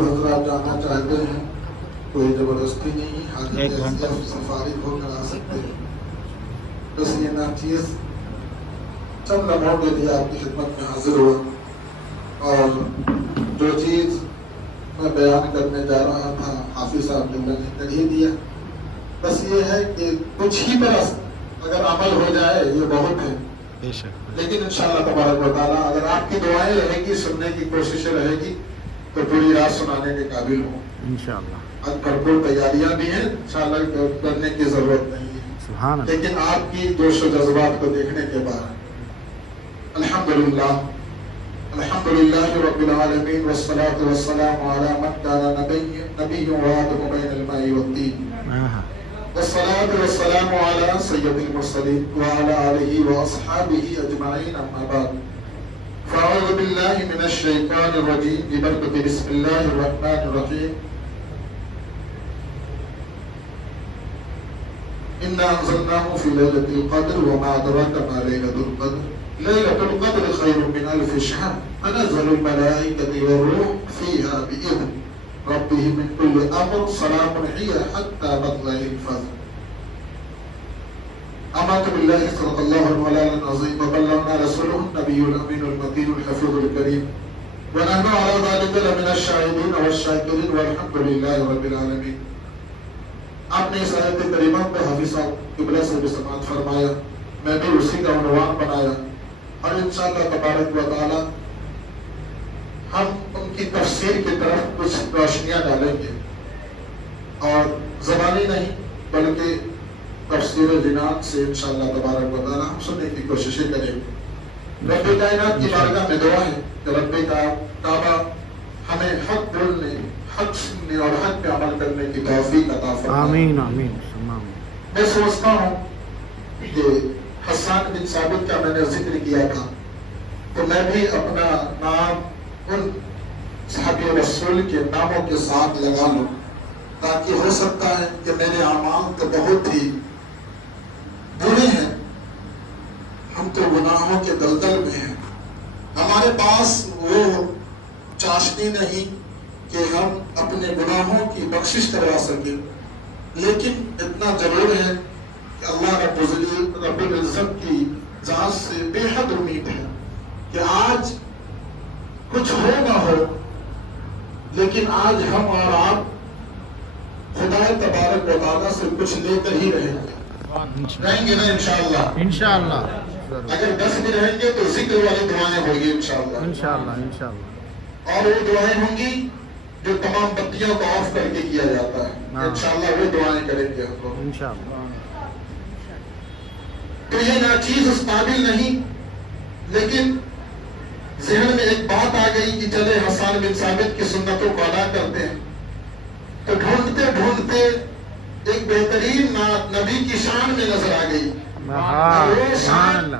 حضرات جانا چاہتے ہیں کوئی زبردستی نہیں، حاجت سفارغ ہو کر آ سکتے ہیں. بس یہ ناچیز چند لمحوں کے لیے آپ کی خدمت میں حاضر ہوا، اور جو چیز میں بیان کرنے جا رہا تھا حافظ صاحب نے میں نے کر ہی دیا. بس یہ ہے کہ کچھ ہی پر اگر عمل ہو جائے یہ بہت ہے. لیکن انشاءاللہ تبارک و تعالیٰ اگر آپ کی دعائیں رہے گی، سننے کی کوششیں رہے گی تو پوری رات سنانے کے قابل ہوں انشاءاللہ. اب بھرپور تیاریاں بھی ہیں، انشاءاللہ کرنے کی ضرورت نہیں ہے. لیکن آپ کی جوش و جذبات کو دیکھنے کے بعد الحمدللہ الحمدللہ رب العالمین والصلاة والسلام علی من کان نبی وآدم بین الماء والطین، والصلاة والسلام علی سید المرسلین وعلی آلہ واصحابہ اجمعین. اما بعد فاعوذ باللہ من الشیطان الرجیم ببرکۃ بسم اللہ الرحمن الرحیم. انا انزلناه فی لیلۃ القدر وما ادراک ما لیلۃ القدر لیلۃ القدر خیر من الف شہر تنزل الملائکۃ والروح فیہا بإذن ربهم من كل امر سلام هي حتى مطلع الفجر. آمنت بالله صدق الله المولانا العظيم وبلغنا رسوله النبي الامين المتين الحفيظ الكريم ونحن على ذلك لمن الشاهدين والشاكرين والحمد لله رب العالمين. آپ نے اس آیت کریمہ کو حافظ صاحب قبلہ سے بھی سماعت فرمایا، میں بھی اسی کا عنوان بنایا، اور انشاءاللہ تبارک و تعالی ہم ان کی تفسیر کی طرف کچھ روشنیاں ڈالیں گے، اور زبانی نہیں بلکہ تفسیر جنان سے انشاءاللہ تبارک و تعالی ہم سننے کی کوششیں کریں گے. رب کائنات کی بارگاہ میں دعا ہے کہ رب کعبہ ہمیں حق بولنے، حق سننے اور حق پہ عمل کرنے کی توفیق عطا فرمائے. آمین آمین. میں سوچتا ہوں کہ حسان بن ثابت کا میں نے ذکر کیا تھا، تو میں بھی اپنا نام ان صحابی رسول کے ناموں کے ساتھ لگا لوں، تاکہ ہو سکتا ہے کہ میرے اعمال تو بہت ہی برے ہیں، ہم تو گناہوں کے دلدل میں ہیں، ہمارے پاس وہ چاشنی نہیں کہ ہم اپنے گناہوں کی بخشش کروا سکیں. لیکن اتنا ضرور ہے کہ اللہ رب العزت کی ذات سے بے حد امید ہے کہ آج کچھ ہو نہ ہو، لیکن آج ہم اور آپ خدا تبارک و تعالیٰ سے کچھ لے کر ہی رہیں گے نا انشاءاللہ. انشاءاللہ اگر 10 بھی رہیں گے تو ذکر والی دعائیں ہوگی انشاءاللہ. اور وہ دعائیں ہوں گی جو تمام بتیوں کو آف کر کے کیا جاتا ہے، انشاءاللہ وہ دعائیں کریں گے ہم لوگ انشاءاللہ. تو یہ ناچیز اس قابل نہیں، لیکن ذہن میں ایک بات آ گئی کہ چلے حسان بن ثابت کی سنتوں کو ادا کرتے ہیں. تو ڈھونڈتے ڈھونڈتے ایک بہترین نعت نبی کی شان میں نظر آ گئی، وہ شان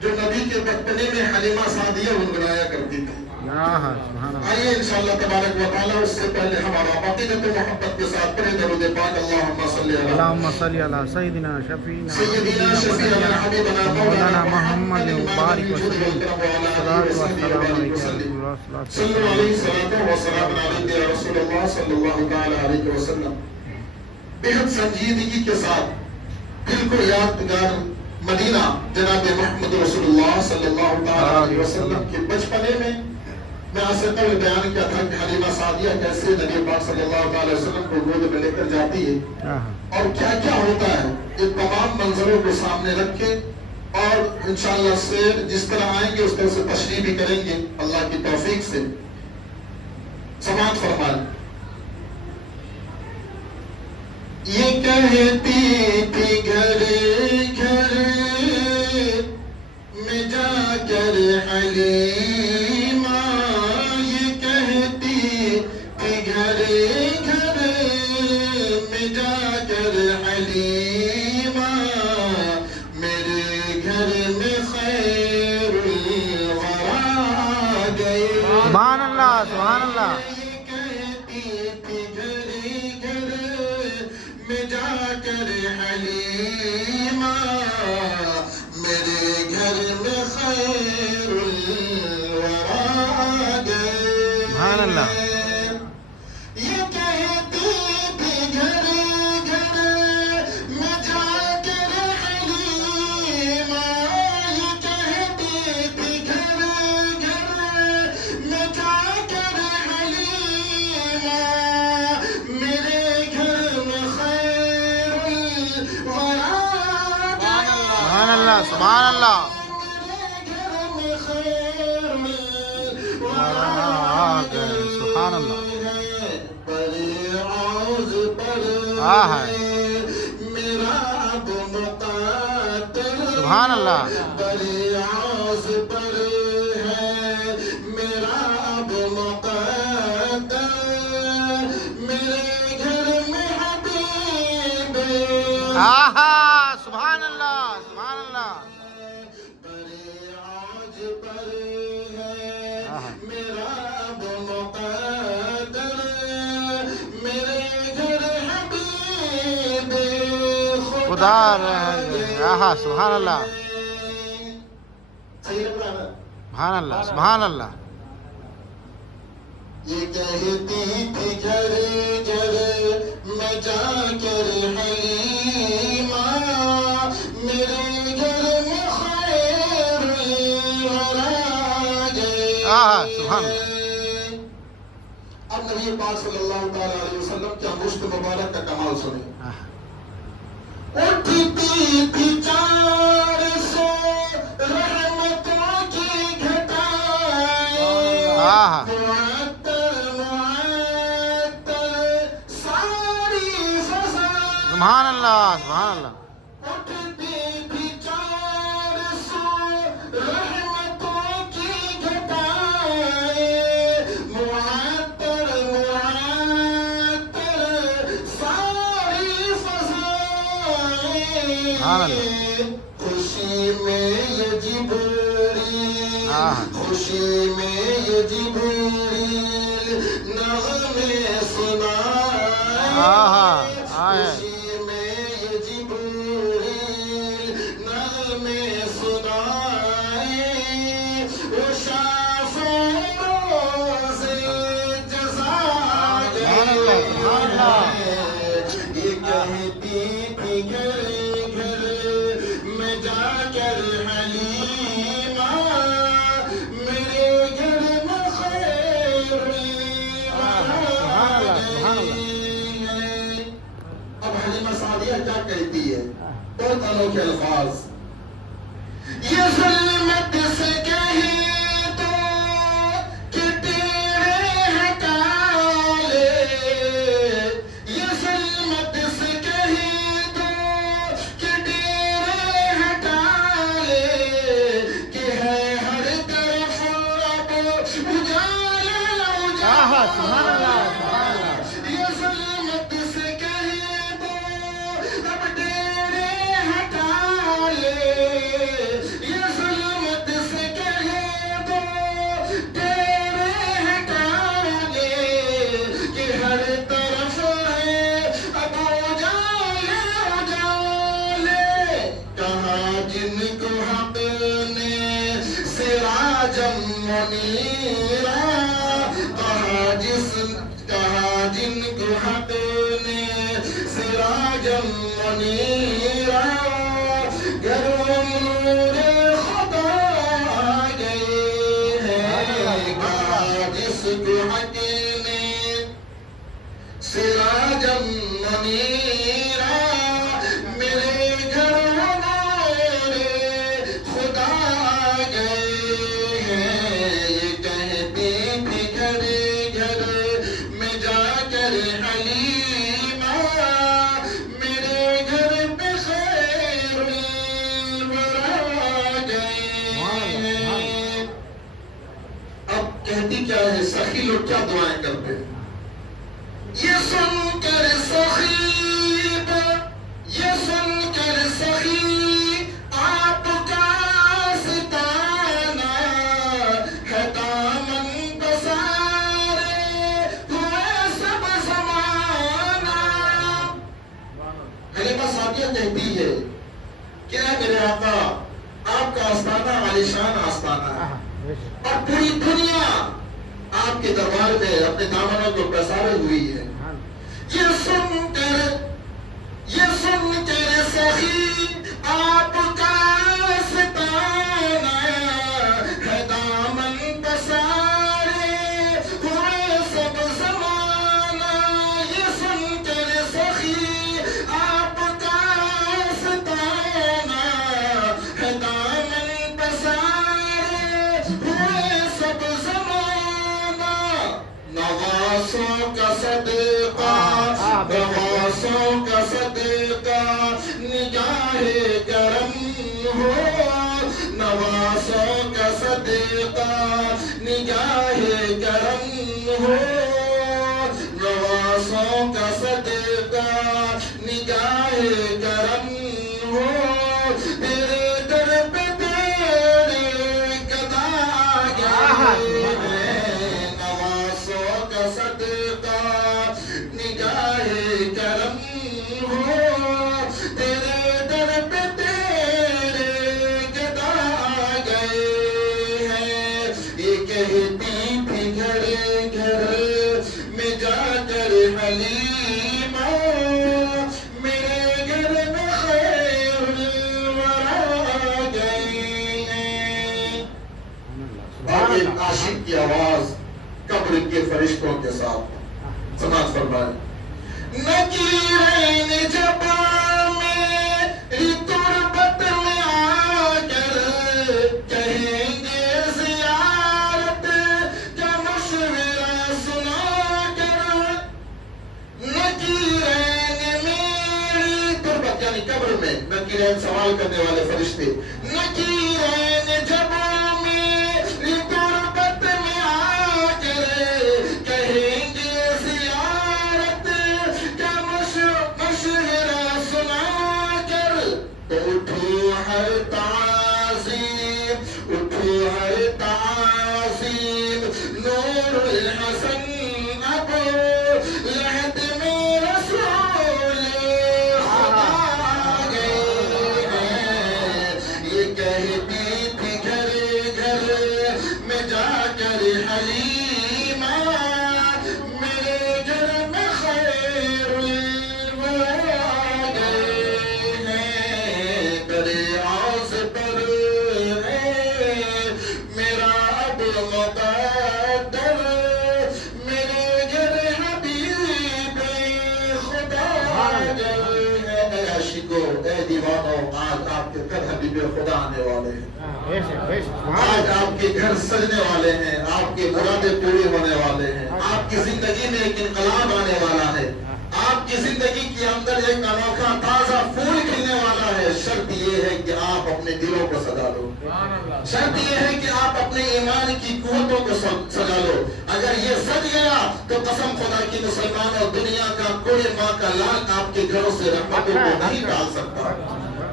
جو نبی کے بچپنے میں حلیمہ سعدیہ گنگنایا کرتی تھی. آئیے انشاءاللہ تبارک و تعالیٰ اس سے پہلے ہمارا عقیدت محبت کے ساتھ پڑھیں درود پاک. اللہم صلی علی سیدنا شفیعنا حبیبنا مولانا محمد مبارک وسلم صلی علیہ وسلم یا رسول اللہ صلی اللہ تعالی علیہ وسلم. بہت سنجیدگی کے ساتھ دل کو یادگار مدینہ جناب محمد رسول اللہ صلی اللہ تعالی علیہ وسلم کے بچپنے میں آپ سے قبل بیان کیا تھا کہ حلیمہ سعدیہ کیسے نبی پاک صلی اللہ علیہ وسلم کو گود میں لے کر جاتی ہے اور کیا کیا ہوتا ہے. یہ تمام منظروں کو سامنے رکھ کے اور انشاءاللہ سیر جس طرح آئیں گے اس طرح سے تشریح بھی کریں گے اللہ کی توفیق سے. سماعت فرمائیں. یہ کہتی تھی گھر گھر میں جا کر حلیمہ، یہ کہتی تھی گھر گھر میں جا کر حلیمہ، میرے گھر میں خیر الورا آ گئے. سبحان اللہ سبحان اللہ. جا کر حلیمہ، میرے گھر میں خیر الورا آ گئے. سبحان اللہ. اللہ سبحان اللہ سبحان اللہ سبحان اللہ سبحان اللہ سبحان اللہ خدا سبحان اللہ سبحان اللہ سبحان اللہ یہ کہتی تھی گھر گھر میں جا کر حلیمہ میرے گھر میں خیر سبحان اللہ اب نبی پاک صلی اللہ علیہ وسلم کیا مشت مبارک کا کمال سنیں اٹھتی تھی 400 رحمتوں کی گھٹائیں سبحان اللہ سبحان اللہ اٹھتی تھی 400 رحمتوں کی گھٹائیں معطر ساری فضائیں خوشی میں یہ جبریل خوشی میں یہ جبریل نغمے سنائے کیا کہتی ہے بہت انوکھے الفاظ یہ ظلمت سے کہے تو کہ تیرے ہٹا لے یہ ظلمت سے کہے تو کہ تیرے ہٹا لے کہ ہے ہر طرف اب اجالا سبحان اللہ یہ ظلمت سے کہے یہ ظلمت سے کہے تو تیرے ہٹا لے کہ ہر طرف ہے اب اجالے کہاں جن کو حق نے سراجم منیرا کہاں جن کو حق نے سراجم منیرا گھروں نور خدا گئے ہیں جس کو حق نے سراجم منیرا میرے گھر نور خدا گئے ہیں یہ کہتی تھی گھر گھر میں جا کر حلیمہ میرے گھر پہ خیر کہتی کیا ہے سخی لوگ کیا دعائیں کرتے ہیں یہ سن کر سخیب یہ سن کر سخی آپ کا ستانہ ہے دامن پسارے ہوئے سب زمانہ حلیمہ سعدیہ کہتی ہے کیا میرے آقا آپ کا آستانہ عالیشان آستانہ ہے اور پوری دنیا آپ کے دربار میں اپنے دامنوں کو پسارے ہوئی ہے یہ سن کر سخی آپ کا ستانہ ہے دامن پسارے ہوئے سب زمانہ یہ سن کر سخی آپ کا ستانہ ہے نواسوں کا صدقہ نواسوں کا صدقہ نگاہ کرم ہو نواسوں کا صدقہ نگاہ کرم ہو نواسوں کا صدقہ نگاہ کرم ہو تیرے در پہ تیرے گدا گئے ہیں نواسوں کا صدقہ نگاہ کرم ہو تیرے در پہ تیرے گدا گئے ہیں یہ کہتی تھی گھر گھر میں جا کر حلیمہ میرے گھر میں خیر الورا گئے ہیں اور ایک عاشق کی آواز قبر کے فرشتوں کے ساتھ سماعت فرمائے نکیرین جب میری تربت میں آ کر کہیں گے زیارت کا مشورہ سنا کر نکیرین میری تربت یعنی قبر میں نکیرین سوال کرنے والے فرشتے نکیرین جب میری تربت میں آ کر کہیں گے زیارت کا مشورہ سنا کر تو اٹھو ہر تعظیم اٹھو ہر تعظیم نور الحسن اب لحد میں رسول خدا گئے ہیں یہ کہتی تھی گھر گھر میں جا کر حلیمہ میرے گھر میں خیر الورا گئے ہیں کرے آس پر ہے میرا اب مقدر میرے گھر حبیب خدا گئے ہیں اے عاشقوں اے دیوانوں آج آپ کے گھر حبیب خدا آنے والے ہیں آج آپ کے گھر سجنے والے ہیں آپ کے مرادیں پورے ہونے والے ہیں آپ کی زندگی میں ایک انقلاب آنے والا ہے آپ کی زندگی کے اندر ایک انوکھا تازہ پھول کھلنے والا ہے شرط یہ ہے کہ آپ اپنے دلوں کو سجا لو شرط یہ ہے کہ آپ اپنے ایمان کی قوتوں کو سجا لو اگر یہ سج گیا تو قسم خدا کی مسلمان اور دنیا کا کوئی ماں کا لال آپ کے گھروں سے رحمتوں کو نہیں ڈال سکتا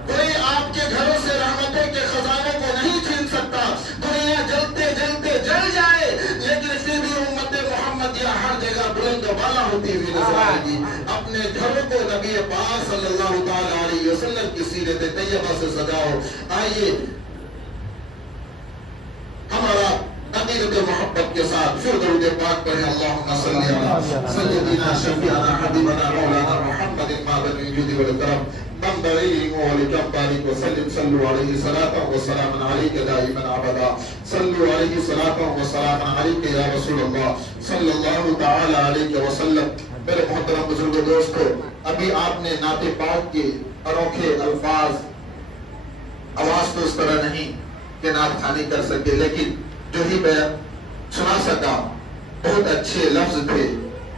کوئی آپ کے گھروں سے رحمتوں کے خزانوں کو نہیں چھین سکتا دنیا جلتے جلتے جل جائے لیکن پھر بھی امت محمدیہ ہر جگہ بلند و بالا ہوتی ہوئی نظر آئے گی اپنے گھروں کو نبی پاک صلی اللہ تعالی علیہ وسلم کی سیرت طیبہ سے سجاؤ آئیے ہمارا عقیدت محبت کے ساتھ پھر درود پاک پڑھیں اللہم صلی علی سیدنا شفیعنا حبیبنا مولانا محمد مادن الجود والکرم منبع علم ولجبارك وسلم صلوا عليه صلاة وسلام عليك دائما ابدا صلوا عليه صلاة وسلام عليك يا رسول الله صلی اللہ تعالی علیہ وسلم میرے محترم بزرگ دوستو ابھی آپ نے نعت پاک کے انوکھے الفاظ آواز تو اس طرح نہیں کہ نعت خوانی کر سکے لیکن جو ہی میں سنا سکا بہت اچھے لفظ تھے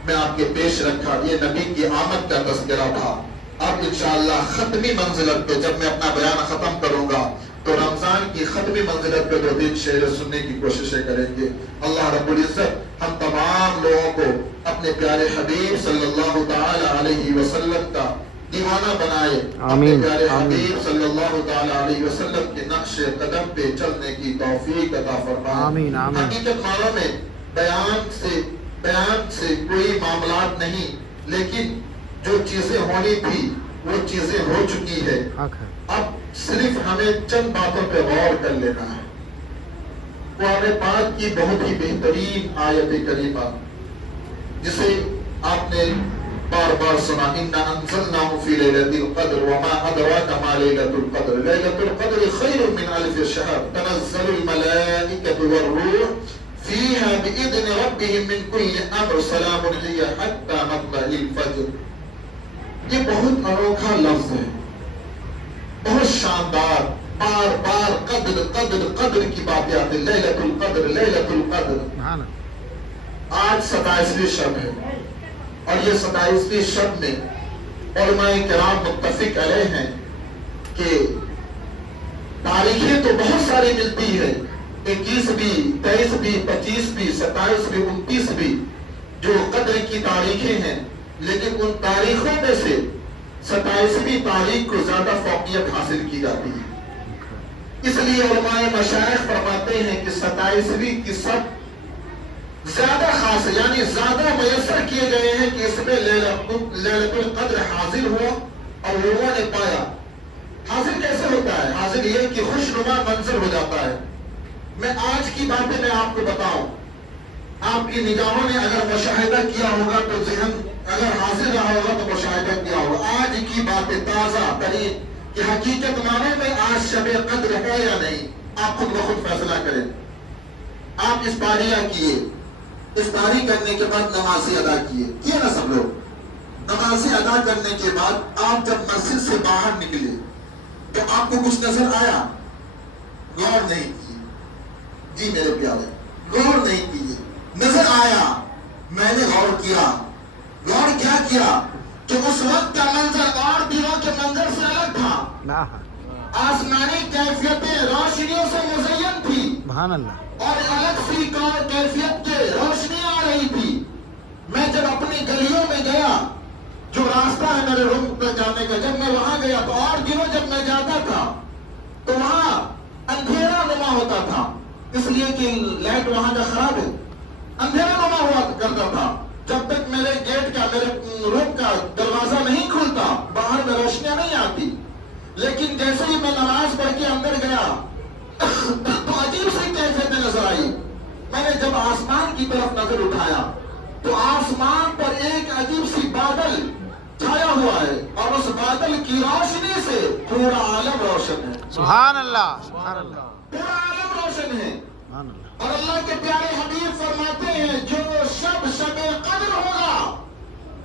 میں آپ کے پیش رکھا یہ نبی کی آمد کا تذکرہ تھا اب انشاءاللہ ختمی منزلت پہ جب میں اپنا بیان ختم کروں گا تو رمضان کی ختمی منزلت پہ 2 دن شعر سننے کی کوششیں کریں گے اللہ رب العزت ہم تمام لوگوں کو اپنے پیارے حبیب صلی اللہ تعالی علیہ وسلم کا دیوانہ بنائے اپنے پیارے حبیب صلی اللہ تعالی علیہ وسلم کے نقش قدم پہ چلنے کی توفیق عطا فرمائے حقیقت معنوں میں بیان سے کوئی معاملات نہیں لیکن جو چیزیں ہونی تھی وہ چیزیں ہو چکی ہے اب صرف ہمیں چند باتوں پہ غور کر لینا ہے قرآن پاک کی بہت ہی بہترین آیت کریمہ جسے آپ نے بار بار سنا اِنَّا أَنزَلْنَاهُ فِي لَيْلَةِ الْقَدْرِ وَمَا أَدْرَاكَ مَا لَيْلَةُ الْقَدْرِ لَيْلَةُ الْقَدْرِ خَيْرٌ مِّنْ أَلْفِ شَهْرٍ تَنَزَّلُ الْمَلَائِكَةُ وَالرُّوحُ فِيهَا بِإِذْنِ رَبِّهِم مِّن كُلِّ أَمْرٍ سَلَامٌ هِيَ حَتَّى مَطْلَعِ الْفَجْرِ یہ بہت انوکھا لفظ ہے بہت شاندار بار بار قدر قدر قدر کی باتیں آتی لیلۃ القدر لیلۃ القدر آج 27ویں شب ہے، اور یہ 27ویں شب میں علماء کرام متفق علیہ ہیں کہ تاریخیں تو بہت ساری ملتی ہے، 21 بھی، 23 بھی، 25 بھی، 27 بھی، 29 بھی، جو قدر کی تاریخیں ہیں، لیکن ان تاریخوں میں سے 27ویں تاریخ کو زیادہ فوقیت حاصل کی جاتی ہے۔ اس لیے علماء مشائخ فرماتے ہیں کہ 27ویں کی سب زیادہ خاص، یعنی زیادہ میسر کیے گئے ہیں کہ اس میں لیلۃ القدر حاصل ہوا اور لوگوں نے پایا۔ حاصل کیسے ہوتا ہے؟ حاصل یہ کہ خوشنما منظر ہو جاتا ہے۔ میں آج کی باتیں میں آپ کو بتاؤں، آپ کی نگاہوں نے اگر مشاہدہ کیا ہوگا تو ذہن اگر حاصل رہا ہوگا تو مشاہدہ کیا ہوگا۔ آج کی باتیں تازہ ترین کہ حقیقت معنوں میں آج شب قدر ہے یا نہیں، آپ خود بخود فیصلہ کریں۔ آپ اس پاریہ کیے، افطاری کرنے کے بعد نمازیں ادا کیے نا سب لوگ۔ نمازیں ادا کرنے کے بعد آپ جب مسجد سے باہر نکلے تو آپ کو کچھ نظر آیا؟ غور نہیں کیے جی میرے پیارے، غور نہیں کیے، نظر آیا، میں نے غور کیا۔ غور کیا کیا کہ اس وقت کا منظر اور دنوں کے منظر سے الگ تھا۔ آسمانی کیفیتیں روشنیوں سے مزین تھی سبحان اللہ، اور الگ سی کیفیت کے روشنیاں آ رہی تھی۔ میں جب اپنی گلیوں میں گیا، جو راستہ ہے میرے روم پہ جانے کا، جب میں وہاں گیا تو اور دنوں جب میں جاتا تھا تو وہاں اندھیرا نما ہوتا تھا، اس لیے کہ لائٹ وہاں کا خراب ہے، اندھیرا نما ہوا کرتا تھا۔ جب تک میرے گیٹ کا، میرے روم کا دروازہ نہیں کھلتا، باہر میں روشنیاں نہیں آتی۔ لیکن جیسے ہی میں نماز پڑھ کے اندر گیا تو عجیب سی کیفیتیں نظر آئی۔ میں نے جب آسمان کی طرف نظر اٹھایا تو آسمان پر ایک عجیب سی بادل چھایا ہوا ہے، اور اس بادل کی روشنی سے پورا عالم روشن ہے۔ سبحان اللہ، سبحان اللہ، پورا عالم روشن ہے۔ سبحان اللہ، اور اللہ کے پیارے حبیب فرماتے ہیں جو شب قدر ہوگا،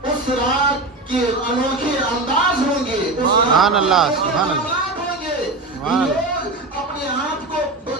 اس رات کے انوکھے انداز ہوں گے، سبحان اللہ، سبحان اللہ، ہوں گے۔ سبحان اللہ، لوگ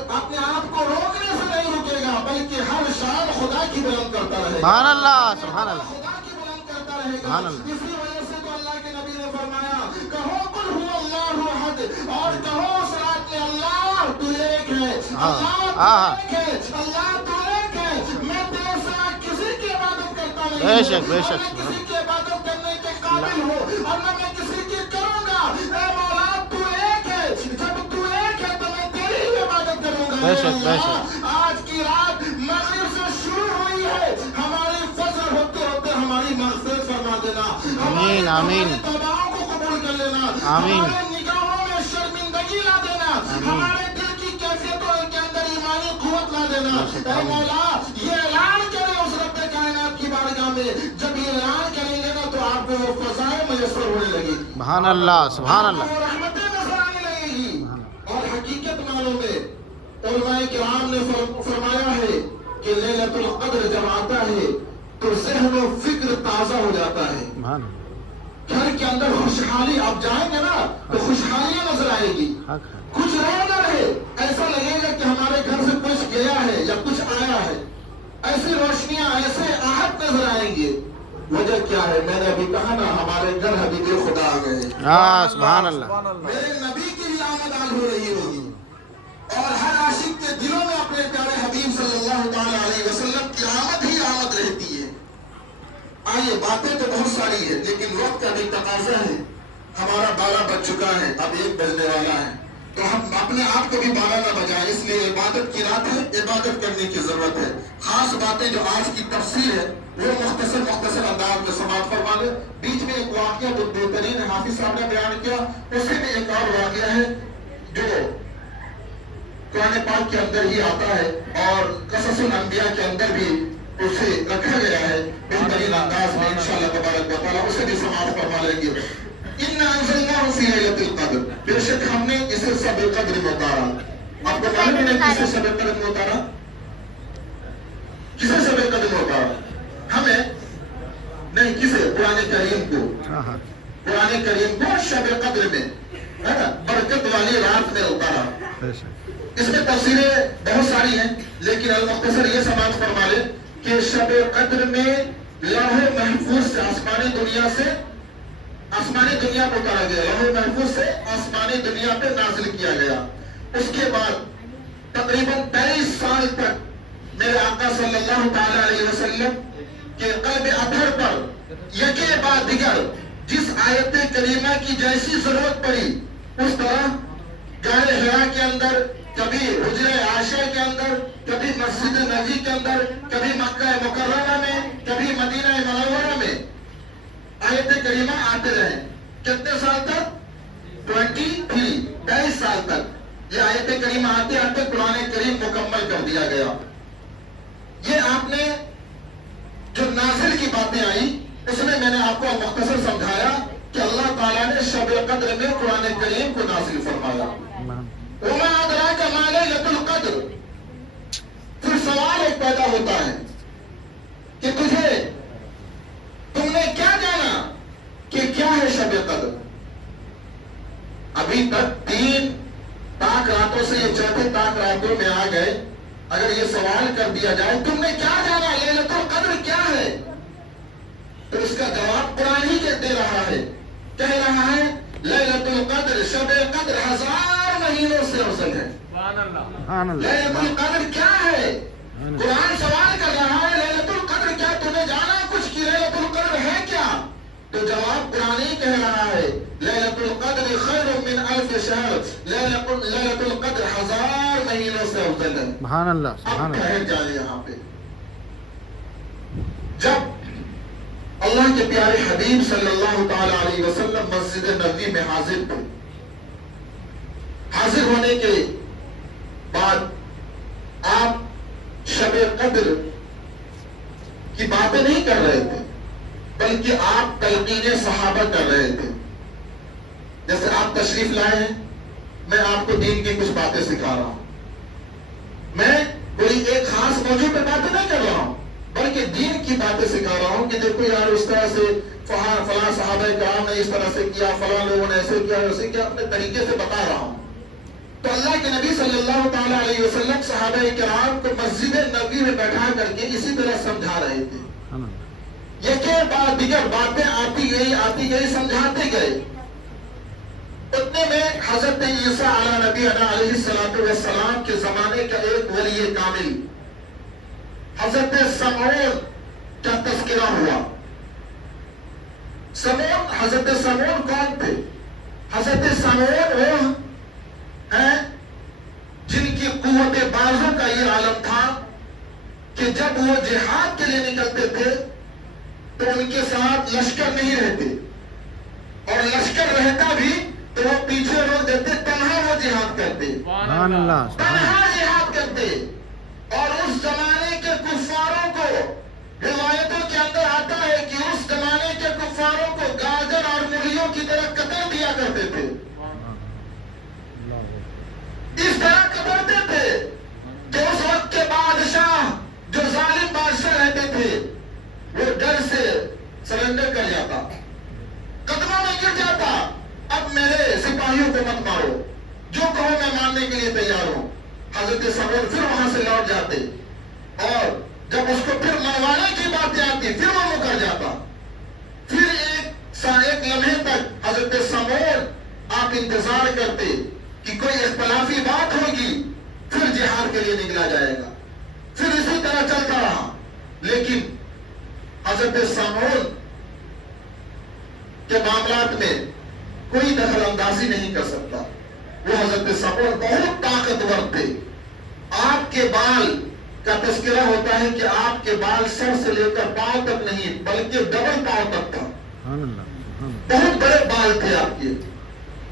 اپنے آپ کو روکنے سے نہیں رکے گا، بلکہ ہر شان خدا کی بلند کرتا رہے گا۔ سبحان اللہ، سبحان اللہ، خدا کی بلند کرتا رہے گا۔ سبحان اللہ، اسی وجہ سے تو اللہ کے نبی نے فرمایا کہو قل هو اللہ احد، اور کہو اس رات میں اللہ تو ایک ہے، اللہ تو ایک ہے، اللہ تو ایک ہے۔ میں تیرے سوا کسی کی عبادت کرتا نہیں بے شک، بے ہوں، شک، اور نہ کسی کی عبادت کرنے کے قابل ہوں، اور نہ میں کسی کی کروں گا۔ اے مولا تو ایک ہے، جب تو ایک ہے تو میں تیری ہی عبادت کروں گا۔ بے شک، بے شک، آج کی رات مغرب سے شروع ہوئی ہے، ہماری فجر ہوتے ہوتے ہماری مغفرت فرما دینا، آمین، آمین، ہماری توباؤں کو قبول کر لینا، آمین، ہمارے نگاہوں میں شرمندگی لا دینا، ہمارے دل کی کیفیتوں کے اندر ایمانی قوت لا دینا۔ اے مولا یہ اعلان کرے اس رب کائنات کی بارگاہ میں، جب یہ اعلان کریں گے نا تو آپ کو وہ فضائیں میسر ہونے لگے گی، سبحان اللہ، سبحان اللہ، وہ رحمتیں نظر آنے لگے گی۔ اور حقیقت معنوں میں علماء کرام نے فرمایا ہے کہ لیلۃ القدر جب آتا ہے تو ذہن و فکر تازہ ہو جاتا ہے، سبحان اللہ، گھر کے اندر خوشحالی، آپ جائیں گے نا تو خوشحالیاں نظر آئے گی، حق ہے، کچھ رہ نہ رہے، ایسا لگے گا کہ ہمارے گھر سے کچھ گیا ہے یا کچھ آیا ہے، ایسی روشنیاں، ایسے آہت نظر آئیں گے۔ وجہ کیا ہے؟ میں نے ابھی کہا نا ہمارے گھر حبیب خدا آ گئے، سبحان اللہ، میرے نبی کی بھی آمد آج ہو رہی ہوگی، اور ہر عاشق کے دلوں میں اپنے پیارے حبیب صلی اللہ تعالی علیہ وسلم کی آمد ہی آمد رہتی ہے۔ آئیے، باتیں تو بہت ساری ہے لیکن وقت کا بھی تقاضا ہے، ہمارا 12 بج چکا ہے، اب 1 بجنے والا ہے، تو ہم اپنے آپ کو بھی 12 نہ بجائیں، اس لیے عبادت کی رات ہے، عبادت کرنے کی ضرورت ہے۔ خاص باتیں جو آج کی تفسیر ہے وہ مختصر انداز میں سماعت فرما لیں۔ بیچ میں ایک واقعہ جو بہترین حافظ صاحب نے بیان کیا، اسی میں ایک اور واقعہ ہے جو قرآن پاک کے اندر ہی آتا ہے اور قصص الانبیاء کے اندر بھی اسے رکھا گیا ہے بہترین انداز میں، انشاءاللہ تبارک و تعالیٰ اسے بھی سماعت فرما لیں گے۔ اِنَّا أَنزَلْنَاهُ فِي لَيْلَةِ الْقَدْرِ، بے شک ہم نے اسے شب قدر میں اتارا۔ آپ کو معلوم ہے کسے شب قدر میں اتارا؟ کسے شب قدر میں اتارا؟ ہمیں نہیں، کسے؟ قرآن کریم کو، قرآن کریم کو شب قدر میں، ہے نا، برکت والی رات میں اتارا۔ اس میں تفسیریں بہت ساری ہیں لیکن المختصر یہ سماعت فرما لے کہ شب قدر میں لوح محفوظ سے آسمانی دنیا کو اتارا گیا، لوح محفوظ سے آسمانی دنیا پہ نازل کیا گیا۔ اس کے بعد تقریباً 23 سال تک میرے آقا صلی اللہ تعالی علیہ وسلم کے قلب اطہر پر یکے بعد دیگر جس آیت کریمہ کی جیسی ضرورت پڑی اس طرح غار حرا کے اندر، کبھی حجرہ عائشہ کے اندر، کبھی مسجد نبوی کے اندر، کبھی مکہ مکرمہ میں، کبھی مدینہ منورہ میں آیت کریمہ آتے رہے۔ کتنے سال تک؟ 23 سال تک یہ آیت کریمہ آتے آتے قرآن کریم مکمل کر دیا گیا۔ یہ آپ نے جو نازل کی باتیں آئی اس میں نے آپ کو مختصر سمجھایا کہ اللہ تعالیٰ نے شب قدر میں قرآن کریم کو نازل فرمایا۔ وَمَا أَدْرَاكَ مَا لَيْلَةُ الْقَدْرِ۔ پھر سوال ایک پیدا ہوتا ہے کہ تم نے کیا جانا کہ کیا ہے شب قدر؟ ابھی تک 3 طاق راتوں سے یہ چوتھے طاق راتوں میں آ گئے، اگر یہ سوال کر دیا جائے تم نے کیا جانا لیلۃ القدر کیا ہے، تو اس کا جواب قرآن ہی دے رہا ہے، کہہ رہا ہے لیلۃ القدر شب قدر 1000 مہینوں سے افضل ہے۔ لیلۃ القدر کیا ہے؟ قرآن سوال کر رہا ہے لیلۃ القدر کیا تم نے جانا کچھ کی لیلۃ القدر ہے کیا؟ تو جواب قرآن ہی کہہ رہا ہے لیلۃ القدر خیر من 1000 شہر، لیلۃ القدر 1000 مہینوں سے افضل ہے۔ سبحان اللہ، سبحان اللہ۔ ٹھہر جائے یہاں پہ، جب اللہ کے پیارے حبیب صلی اللہ تعالی علیہ وسلم مسجد نبوی میں حاضر تھے، حاضر ہونے کے بعد آپ شب قدر کی باتیں نہیں کر رہے تھے بلکہ آپ تلقین صحابہ کر رہے تھے۔ جیسے آپ تشریف لائے ہیں، میں آپ کو دین کی کچھ باتیں سکھا رہا ہوں، میں کوئی ایک خاص موضوع پہ باتیں نہیں کر رہا ہوں بلکہ دین کی باتیں سکھا رہا ہوں کہ دیکھو یار اس طرح سے فلاں صحابہ کرام نے اس طرح سے کیا، فلاں لوگوں نے ایسے کیا، ویسے کیا، اپنے طریقے سے بتا رہا ہوں۔ تو اللہ کے نبی صلی اللہ تعالی علیہ وسلم صحابہ کرام کو مسجد نبوی میں بیٹھا کر کے اسی طرح سمجھا رہے تھے، یہ کہ بعد دیگر باتیں آتی گئی سمجھاتے گئے۔ اتنے میں حضرت عیسیٰ علی نبی علیہ السلام کے زمانے کا ایک ولی کامل حضرت سمعون کا تذکرہ ہوا۔ حضرت سمعون کون تھے؟ حضرت سمعون وہ ہیں جن کی قوت بازو کا یہ عالم تھا کہ جب وہ جہاد کے لیے نکلتے تھے تو ان کے ساتھ لشکر نہیں رہتے، اور لشکر رہتا بھی تو وہ پیچھے روک دیتے، تنہا وہ جہاد کرتے، تنہا جہاد کرتے۔ اور اس زمانے کے کفاروں کو روایتوں کے اندر آتا ہے کہ اس زمانے کے کفاروں کو گاجر اور مولیوں کی طرح قتل دیا کرتے تھے، اس طرح قتلتے تھے کہ اس وقت کے بادشاہ جو ظالم بادشاہ رہتے تھے وہ ڈر سے سرنڈر کر جاتا، قدموں میں گر جاتا، اب میرے سپاہیوں کو مت مارو، جو کہو میں ماننے کے لیے تیار ہوں۔ حضرت سمعون پھر وہاں سے لوٹ جاتے، اور جب اس کو پھر منوانے کی باتیں آتی پھر وہ مکر جاتا۔ پھر ایک لمحے تک حضرت سمعون آپ انتظار کرتے کہ کوئی اختلافی بات ہوگی، پھر جہاد کے لیے نکلا جائے گا، پھر اسی طرح چلتا رہا۔ لیکن حضرت سمعون کے معاملات میں کوئی دخل اندازی نہیں کر سکتا۔ وہ حضرت سمعون بہت طاقتور تھے۔ آپ کے بال کا تذکرہ ہوتا ہے کہ آپ کے بال سر سے لے کر پاؤں تک نہیں بلکہ ڈبل پاؤں تک تھا، بہت بڑے بال تھے آپ کے،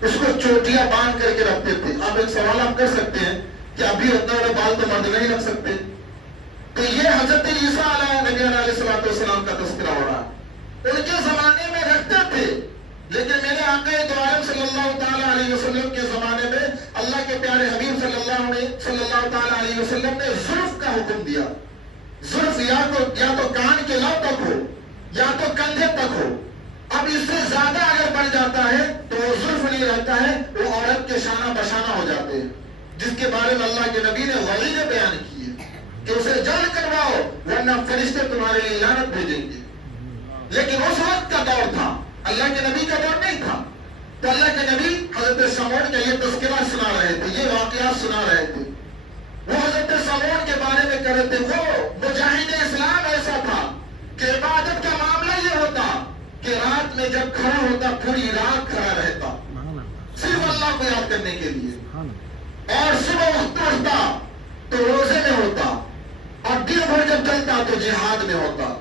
اس کو چوٹیاں باندھ کر کے رکھتے تھے۔ آپ ایک سوال آپ کر سکتے ہیں کہ ابھی اتنا بڑے بال تو مرد نہیں رکھ سکتے، تو یہ حضرت عیسیٰ علیہ نبی علیہ السلام کا تذکرہ ہو رہا ہے۔ ان کے زمانے میں رکھتے تھے، لیکن میرے آقا دو عالم صلی اللہ تعالی علیہ وسلم کے زمانے میں اللہ کے پیارے حبیب صلی اللہ تعالی علیہ وسلم نے زلف کا حکم دیا۔ زلف یا تو کان کے لو تک ہو یا تو کندھے تک ہو، اب اس سے زیادہ اگر بڑھ جاتا ہے تو وہ زلف نہیں رہتا ہے، وہ عورت کے شانہ بشانہ ہو جاتے ہیں، جس کے بارے میں اللہ کے نبی نے وعید بیان کی ہے کہ اسے جلد کرواؤ ورنہ فرشتے تمہارے لیے لعنت بھیجیں گے. لیکن اس وقت کا دور تھا، اللہ کے نبی کا دور نہیں تھا. تو اللہ کے نبی حضرت سمعون کا یہ تذکرہ سنا رہے تھے، یہ واقعات سنا رہے تھے. وہ حضرت سمعون کے بارے میں کہہ رہے تھے وہ مجاہد اسلام ایسا تھا کہ عبادت کا معاملہ یہ ہوتا کہ رات میں جب کھڑا ہوتا پوری رات کھڑا رہتا صرف اللہ کو یاد کرنے کے لیے، اور صبح اٹھتا تو روزے میں ہوتا، اور دن بھر جب چلتا تو جہاد میں ہوتا.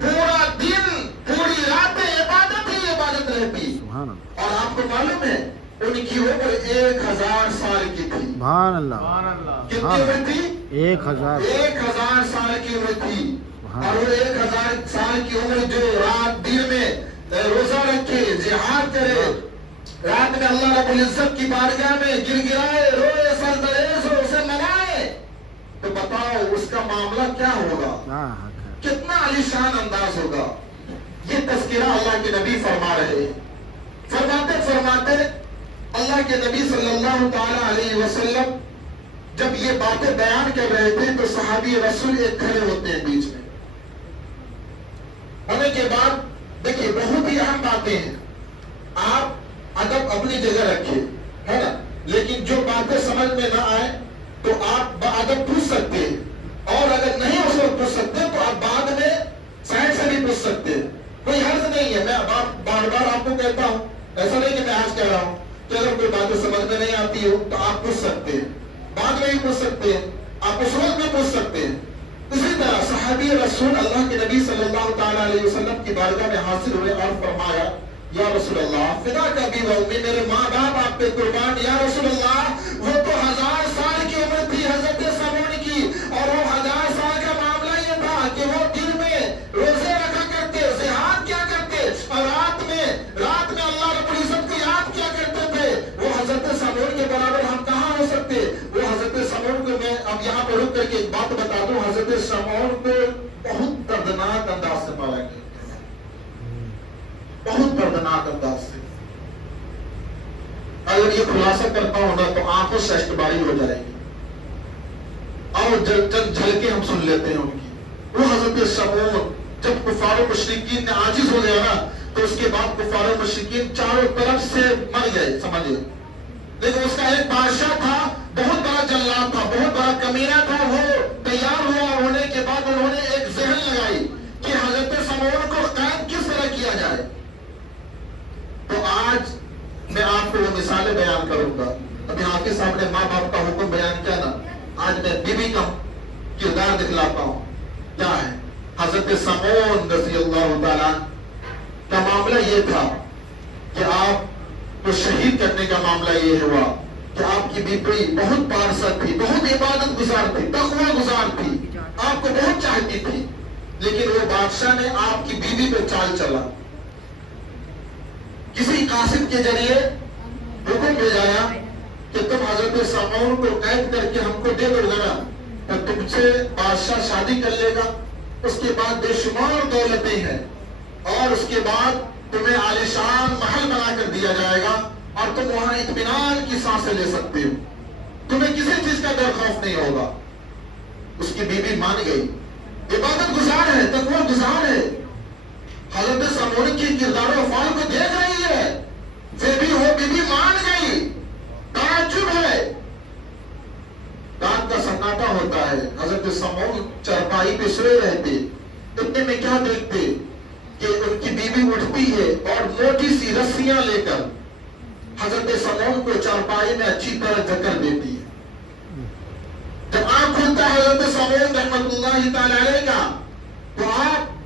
پورا دن پوری رات عبادت ہی عبادت رہتی. اور آپ کو معلوم ہے ان کی عمر 1000 سال کی تھی. سبحان اللہ. کتنی عمر تھی؟ 1000 سال کی عمر تھی. اور وہ 1000 سال کی عمر جو رات دن میں روزہ رکھے، جہاد کرے، رات میں اللہ رب العزت کی بارگاہ میں گر گرائے، روئے، سردریز ہو، اسے منائے، تو بتاؤ اس کا معاملہ کیا ہوگا، کتنا عالیشان انداز ہوگا. یہ تذکرہ اللہ کے نبی فرما رہے ہیں. فرماتے اللہ کے نبی صلی اللہ تعالی علیہ وسلم جب یہ باتیں بیان کر رہے تھے تو صحابی رسول ایک کھڑے ہوتے ہیں بیچ میں. ہونے کے بعد دیکھیے بہت ہی اہم باتیں ہیں. آپ ادب اپنی جگہ رکھیے، ہے نا، لیکن جو باتیں سمجھ میں نہ آئے تو آپ ادب پوچھ سکتے ہیں، اور اگر نہیں اس وقت پوچھ سکتے تو آپ بعد میں سائڈ سے بھی پوچھ سکتے ہیں. کوئی حرض نہیں ہے. میں بار بار آپ کو کہتا ہوں، ایسا نہیں کہ میں آج کہہ رہا ہوں کہ اگر کوئی باتیں سمجھ میں نہیں آتی ہو تو آپ پوچھ سکتے ہیں، بعد میں بھی پوچھ سکتے ہیں، آپ اس وقت بھی پوچھ سکتے ہیں. اسی طرح صحابی رسول اللہ کے نبی صلی اللہ تعالی علیہ وسلم کی بارگاہ میں حاضر ہوئے اور فرمایا یا رسول اللہ فدا کا بھی و امی، میرے ماں باپ آپ پہ قربان. یا رسول اللہ وہ تو 1000 سال کی عمر تھی حضرت سمعون کی، اور وہ 1000 سال کا معاملہ یہ تھا کہ وہ دن میں روزے رکھا کرتے، جہاد کیا کرتے، اور رات میں اللہ رب العزت کو یاد کیا کرتے تھے. وہ حضرت سمعون کے برابر ہم کہاں ہو سکتے. وہ حضرت سمعون کو میں اب یہاں پر رک کر کے ایک بات بتا دوں، حضرت سمعون کو بہت دردناک انداز سے پالا گیا، بہت دردناک انداز سے. اگر یہ خلاصہ کرتا ہوں نا تو آنکھوں سے اشک باری ہو جائے گی. اور چند جھلکیں ہم سن لیتے ہیں ان کی. وہ حضرت سمعون جب کفار و مشرکین نے عاجز ہو گیا نا تو اس کے بعد کفار و مشرکین چاروں طرف سے مر گئے، سمجھے. لیکن اس کا ایک بادشاہ تھا، بہت بڑا جلاد تھا، بہت بڑا کمینہ تھا. وہ تیار ہوا، ہونے کے بعد انہوں نے ایک ذہن لگائی کہ حضرت سمعون کو قید کس طرح کیا جائے. تو آج میں آپ کو وہ مثالیں بیان کروں گا. ابھی آپ کے سامنے ماں باپ کا حکم بیان کیا نا، آج میں بیوی کا کردار دکھلاتا ہوں. کیا ہے حضرت سمعون رضی اللہ تعالیٰ کا معاملہ یہ تھا کہ آپ کو شہید کرنے کا معاملہ یہ ہوا کہ آپ کی بیوی بہت پارسا تھی، بہت عبادت گزار تھی، تقوی گزار تھی، آپ کو بہت چاہتی تھی. لیکن وہ بادشاہ نے آپ کی بیوی پہ چال چلا، کسی قاصد کے ذریعے حکم بھیجایا کہ تم حضرت سمعون کو قید کر کے ہم کو دے دو ذرا، تو تم سے بادشاہ شادی کر لے گا، اس کے بعد بے شمار دولتیں ہیں، اور اس کے بعد تمہیں عالیشان محل بنا کر دیا جائے گا، اور تم وہاں اطمینان کی سانسیں لے سکتے ہو، تمہیں کسی چیز کا ڈر خوف نہیں ہوگا. اس کی بیوی مان گئی، عبادت گزار ہے، تقوی گزار ہے، حضرت سمعون کی کردار و افعال کو دیکھ رہی ہے، پھر بھی وہ بیوی مان گئی. تعجب ہے، رات کا سناٹا ہوتا ہے، حضرت سمعون چارپائی پہ سوئے رہتے، اتنے میں کیا دیکھتے کہ ان کی بیوی اٹھتی ہے اور موٹی سی رسیاں لے کر حضرت سمعون کو چارپائی میں اچھی طرح جکڑ دیتی ہے. جب آنکھ کھلتا ہے حضرت سمعون رحمت اللہ تعالی علیہ کا، تو آپ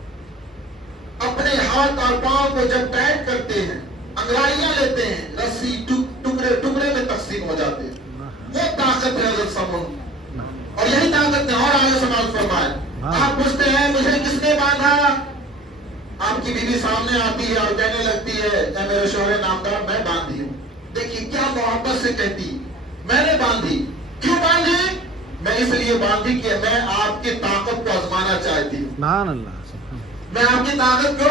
اپنے ہاتھ اور پاؤں کو جب ٹائٹ کرتے ہیں، انگڑائیاں لیتے ہیں، رسی ٹکڑے ٹکڑے میں تقسیم ہو جاتے ہیں. وہ طاقت ہے حضرت سمعون، اور یہی طاقت ہے. اور آگے سماعت فرمائے. آپ پوچھتے ہیں مجھے کس نے باندھا؟ آپ کی بیوی سامنے آتی ہے اور کہنے لگتی ہے اے میرے شوہر نامدار میں باندھی ہوں. دیکھیے کیا محبت سے کہتی، میں نے باندھی. کیوں باندھی؟ میں اس لیے باندھی کہ میں آپ کی طاقت کو آزمانا چاہتی ہوں. سبحان اللہ. میں آپ کی طاقت کو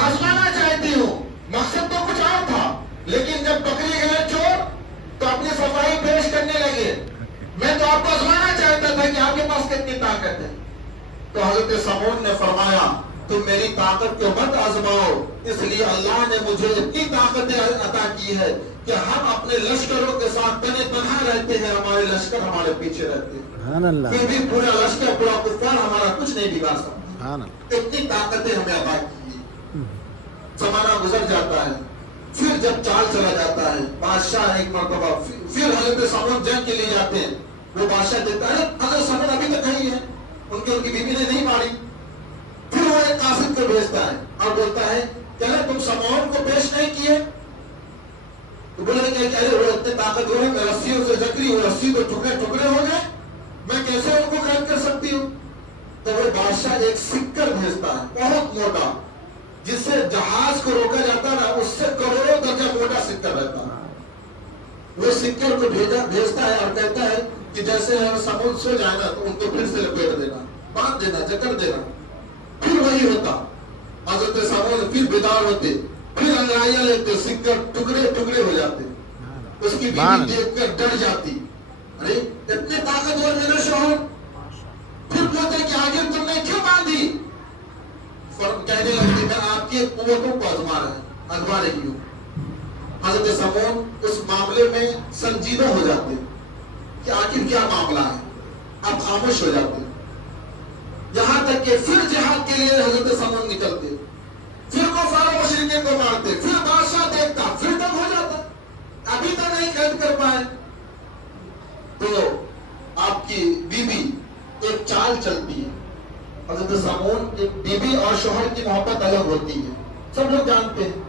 آزمانا چاہتی ہوں. مقصد تو کچھ اور تھا، لیکن جب پکڑی گئے چور تو اپنی صفائی پیش کرنے لگے. میں تو آپ کو آزمانا چاہتا تھا کہ اللہ کے پاس کتنی طاقت ہے. تو حضرت سمون نے فرمایا تم میری طاقت کو مت آزماؤ، اس لیے اللہ نے مجھے اتنی طاقت عطا کی ہے کہ ہم اپنے لشکروں کے ساتھ تنے تنہا رہتے ہیں، ہمارے لشکر ہمارے پیچھے رہتے ہیں، سبحان اللہ، پھر بھی پورا لشکر پورا کفار ہمارا کچھ نہیں بگاڑ سکتا. سبحان اللہ. اتنی طاقتیں ہمیں عطا کی. زمانہ گزر جاتا ہے، پھر جب چال چلا جاتا ہے بادشاہ ایک مرتبہ پھر حضرت سمون جنگ کے لیے جاتے ہیں. وہ بادشاہ دیتا ہے حضرت سمون ابھی تک نہیں ہے، ان کی بیوی نے نہیں ماری. پھر وہ ایک قاصد کو بھیجتا ہے اور بولتا ہے کہ تم سمون کو پیش نہیں کیے. تو بولے کہ وہ اتنے طاقتور ہے، میں رسیوں سے جکڑی ہوں، رسی تو ٹکڑے ٹکڑے ہو گئے، میں کیسے ان کو قید کر سکتی ہوں. تو وہ بادشاہ ایک سکر بھیجتا ہے بہت موٹا، جس سے جہاز کو روکا جاتا نا، اس سے کروڑوں درجہ موٹا سکر رہتا ہے. وہ سکر کو بھیجتا ہے اور کہتا ہے کہ جیسے سمون سو جائے نا تو ان کو پھر سے لپیٹ دینا، باندھ دینا، جکڑ دینا. پھر وہی ہوتا، حضرت سمون پھر بیدار ہوتے، پھر انگڑائیاں لیتے، سکر ٹکڑے ٹکڑے ہو جاتے. اس کی بیوی دیکھ کر ڈر جاتی، ارے اتنے طاقتور میرے شوہر. پھر بولتے کہ آگے تم نے کیوں باندھی؟ کہنے لگتی میں آپ کی قوتوں کو آزما رہی ہوں. حضرت سمون اس معاملے میں سنجیدہ ہو جاتے کہ آخر کیا معاملہ ہے، اب خاموش ہو جاتے. یہاں تک کہ پھر جہاد کے لیے حضرت سمون نکلتے، پھر کفار و مشرکین کو مارتے، پھر بادشاہ دیکھتا، پھر تک ہو جاتا، ابھی تک نہیں قید کر پائے. تو آپ کی بیوی ایک چال چلتی ہے. حضرت سمون کی بیوی اور شوہر کی محبت الگ ہوتی ہے، سب لوگ جانتے ہیں.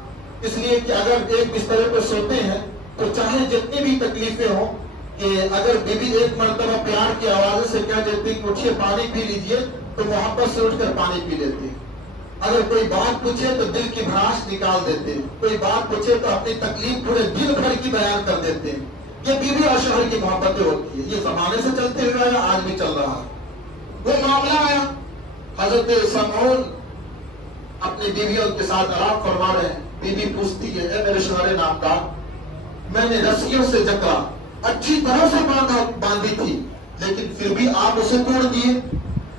اس لیے کہ اگر ایک بسترے پر سوتے ہیں تو چاہے جتنی بھی تکلیفیں ہوں، کہ اگر بیوی ایک مرتبہ پیار کی آواز سے کہہ دیتی کہ اٹھیے پانی پی لیجئے تو محبت سے اٹھ کر پانی پی لیتے. اگر کوئی بات پوچھے تو دل کی بھڑاس نکال دیتے، کوئی بات پوچھے تو اپنی تکلیف پورے دل بھر کی بیان کر دیتے. یہ بیوی اور شوہر کی محبتیں ہوتی ہے. یہ زمانے سے چلتے ہوئے آیا، آج بھی چل رہا ہے. وہ معاملہ آیا، حضرت سمعون اپنی بیویوں کے ساتھ آرام فرما رہے ہیں. بیوی پوچھتی ہے اے میرے شوہر نامدار، میں نے رسیوں سے جکڑا، اچھی طرح سے باندھی تھی، لیکن پھر بھی آپ اسے توڑ دیے.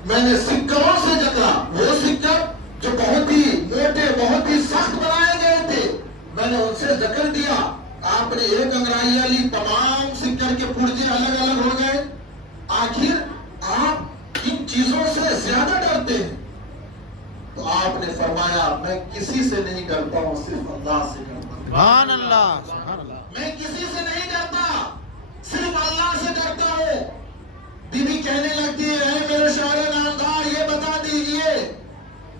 میں نے سکروں سے جکڑا، وہ سکر جو بہت ہی موٹے بہت ہی سخت بنائے گئے تھے، میں نے ان سے جکڑ دیا. آپ نے ایک انگڑائیاں لی، تمام سکر کے پرزے الگ الگ ہو گئے. آخر آپ ان چیزوں سے زیادہ ڈرتے ہیں. تو آپ نے فرمایا میں کسی سے نہیں ڈرتا ہوں، صرف اللہ سے ڈرتا ہوں. سبحان اللہ، سبحان اللہ. میں کسی سے نہیں ڈرتا، صرف اللہ سے ڈرتا ہوں. بیوی کہنے لگتی ہے اے میرے شوہر نامدار، یہ بتا دیجئے